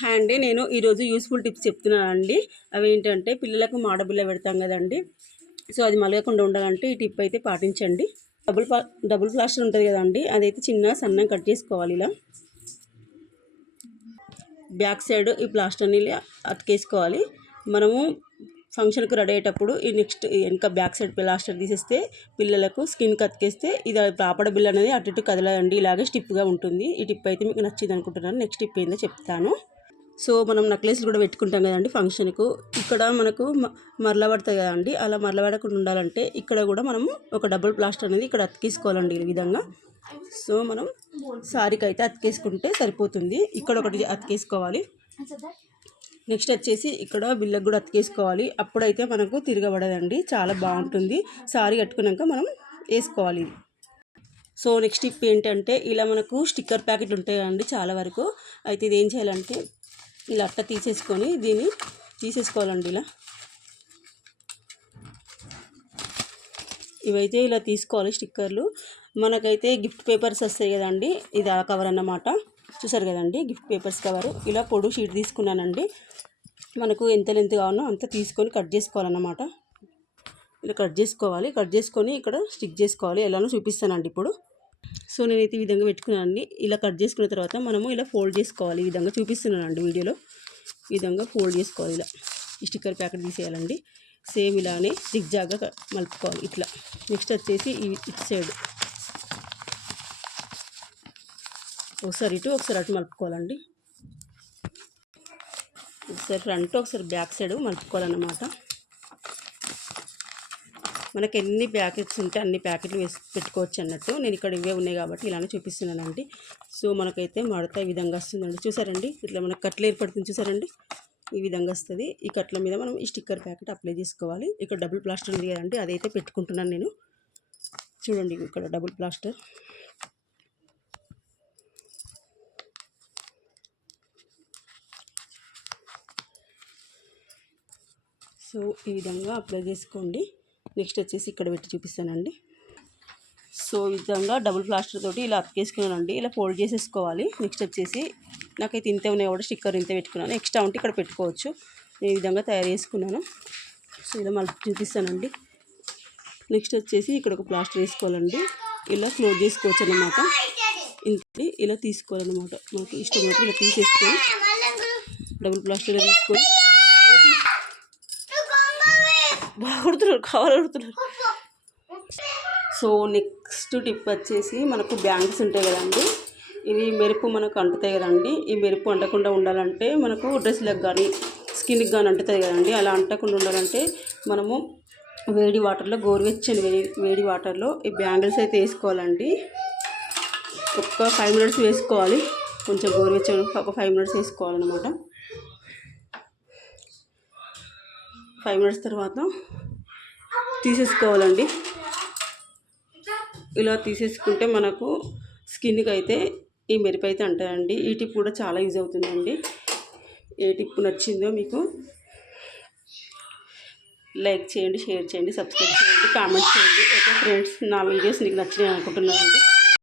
Hi అండి, నేను ఈరోజు యూస్ఫుల్ టిప్స్ చెప్తున్నానండి. అవి ఏంటంటే పిల్లలకు మాడబిల్ల పెడతాం కదండి. సో అది మలగకుండా ఉండాలంటే ఈ టిప్ అయితే పాటించండి. డబుల్ ప్లాస్టర్ ఉంటుంది కదండి, అదైతే చిన్న సన్నం కట్ చేసుకోవాలి. ఇలా బ్యాక్ సైడ్ ఈ ప్లాస్టర్ని అతికేసుకోవాలి. మనము ఫంక్షన్కి రెడీ అయ్యేటప్పుడు ఈ నెక్స్ట్ ఇంకా బ్యాక్ సైడ్ ప్లాస్టర్ తీసేస్తే పిల్లలకు స్కిన్కి అతికేస్తే ఇది పాపడ బిల్ల అనేది అటు ఇటు కదలదండి, ఇలాగే స్టిప్గా ఉంటుంది. ఈ టిప్ అయితే మీకు నచ్చింది అనుకుంటున్నాను. నెక్స్ట్ టిప్ ఏందో చెప్తాను. సో మనం నెక్లెస్లు కూడా పెట్టుకుంటాం కదండి ఫంక్షన్కు. ఇక్కడ మనకు మరల పడుతుంది కదండి, అలా మరల పడకుండా ఉండాలంటే ఇక్కడ కూడా మనము ఒక డబుల్ ప్లాస్టర్ అనేది ఇక్కడ అతికేసుకోవాలండి ఈ విధంగా. సో మనం సారీకి అయితే అతికేసుకుంటే సరిపోతుంది. ఇక్కడ ఒకటి అతికేసుకోవాలి. నెక్స్ట్ వచ్చేసి ఇక్కడ బిల్లకు కూడా అతికేసుకోవాలి. అప్పుడైతే మనకు తిరగబడదండి, చాలా బాగుంటుంది. సారీ కట్టుకున్నాక మనం వేసుకోవాలి ఇది. సో నెక్స్ట్ టిప్ ఏంటంటే ఇలా మనకు స్టిక్కర్ ప్యాకెట్లు ఉంటాయి కదండి చాలా వరకు. అయితే ఇది ఏం చేయాలంటే ఇలా అట్ట తీసేసుకొని దీన్ని తీసేసుకోవాలండి. ఇలా ఇవైతే ఇలా తీసుకోవాలి స్టిక్కర్లు. మనకైతే గిఫ్ట్ పేపర్స్ వస్తాయి కదండి, ఇది ఆ కవర్ అన్నమాట. చూసారు కదండి గిఫ్ట్ పేపర్స్ కవరు. ఇలా పొడుగు షీట్ తీసుకున్నానండి. మనకు ఎంత లెంత్ కావాలో అంత తీసుకొని కట్ చేసుకోవాలన్నమాట. ఇలా కట్ చేసుకోవాలి. కట్ చేసుకొని ఇక్కడ స్టిక్ చేసుకోవాలి. ఎలానో చూపిస్తానండి ఇప్పుడు. సో నేనైతే ఈ విధంగా పెట్టుకున్నానండి. ఇలా కట్ చేసుకున్న తర్వాత మనము ఇలా ఫోల్డ్ చేసుకోవాలి. ఈ విధంగా చూపిస్తున్నానండి వీడియోలో. ఈ విధంగా ఫోల్డ్ చేసుకోవాలి. ఇలా ఈ స్టిక్కర్ ప్యాకెట్ తీసేయాలండి. సేమ్ ఇలానే జిగ్జాగ్గా మలుపుకోవాలి ఇట్లా. నెక్స్ట్ వచ్చేసి ఇటు సైడ్ ఒకసారి ఇటు ఒకసారి అటు మలుపుకోవాలండి. ఒకసారి ఫ్రంట్ ఒకసారి బ్యాక్ సైడ్ మలుపుకోవాలన్నమాట. మనకి ఎన్ని ప్యాకెట్స్ ఉంటే అన్ని ప్యాకెట్లు వేసి పెట్టుకోవచ్చు అన్నట్టు. నేను ఇక్కడ ఇవే ఉన్నాయి కాబట్టి ఇలానే చూపిస్తున్నానండి. సో మనకైతే మడత ఈ విధంగా వస్తుందండి. చూసారండి ఇట్లా మనకు కట్లు ఏర్పడుతుంది. చూసారండి ఈ విధంగా వస్తుంది. ఈ కట్ల మీద మనం ఈ స్టిక్కర్ ప్యాకెట్ అప్లై చేసుకోవాలి. ఇక్కడ డబుల్ ప్లాస్టర్ ఉంది కదండి, అదైతే పెట్టుకుంటున్నాను నేను. చూడండి ఇక్కడ డబుల్ ప్లాస్టర్. సో ఈ విధంగా అప్లై చేసుకోండి. నెక్స్ట్ వచ్చేసి ఇక్కడ పెట్టి చూపిస్తానండి. సో ఈ విధంగా డబుల్ ప్లాస్టర్ తోటి ఇలా అతికేసుకున్నానండి. ఇలా ఫోల్డ్ చేసేసుకోవాలి. నెక్స్ట్ వచ్చేసి నాకైతే ఇంతే ఉన్నాయి కూడా స్టిక్కర్ ఇంతే పెట్టుకున్నాను. ఎక్స్ట్రా ఉంటే ఇక్కడ పెట్టుకోవచ్చు. నేను ఈ విధంగా తయారు చేసుకున్నాను. సో ఇలా మళ్ళీ చూపిస్తానండి. నెక్స్ట్ వచ్చేసి ఇక్కడ ఒక ప్లాస్టర్ వేసుకోవాలండి. ఇలా క్లోజ్ చేసుకోవచ్చు అన్నమాట. ఇంతే ఇలా తీసుకోవాలన్నమాట. మనకి ఇష్టం ఉన్నట్టు ఇలా తీసేసుకొని డబుల్ ప్లాస్టర్ తీసుకొని బాగుడుతున్నారు కావాలడుతున్నారు. సో నెక్స్ట్ టిప్ వచ్చేసి మనకు బ్యాంగిల్స్ ఉంటాయి కదండి, ఇవి మెరుపు మనకు అంటుతాయి కదండి. ఈ మెరుపు అంటకుండా ఉండాలంటే మనకు డ్రెస్లకు కానీ స్కిన్కి కానీ అంటుతుంది కదండి. అలా అంటకుండా ఉండాలంటే మనము వేడి వాటర్లో గోరువెచ్చని వేడి వాటర్లో ఈ బ్యాంగిల్స్ అయితే వేసుకోవాలండి. ఒక 5 మినిట్స్ వేసుకోవాలి. కొంచెం గోరువెచ్చని ఒక 5 మినిట్స్ వేసుకోవాలన్నమాట. 5 మినిట్స్ తర్వాత తీసేసుకోవాలండి. ఇలా తీసేసుకుంటే మనకు స్కిన్కి అయితే ఈ మెరుపు అయితే అంటారండి. ఈ టిప్ కూడా చాలా యూజ్ అవుతుందండి. ఏ టిప్ నచ్చిందో మీకు లైక్ చేయండి, షేర్ చేయండి, సబ్స్క్రైబ్ చేయండి, కామెంట్ చేయండి. ఓకే ఫ్రెండ్స్, నా వీడియోస్ మీకు నచ్చినాయి అనుకుంటున్నానండి.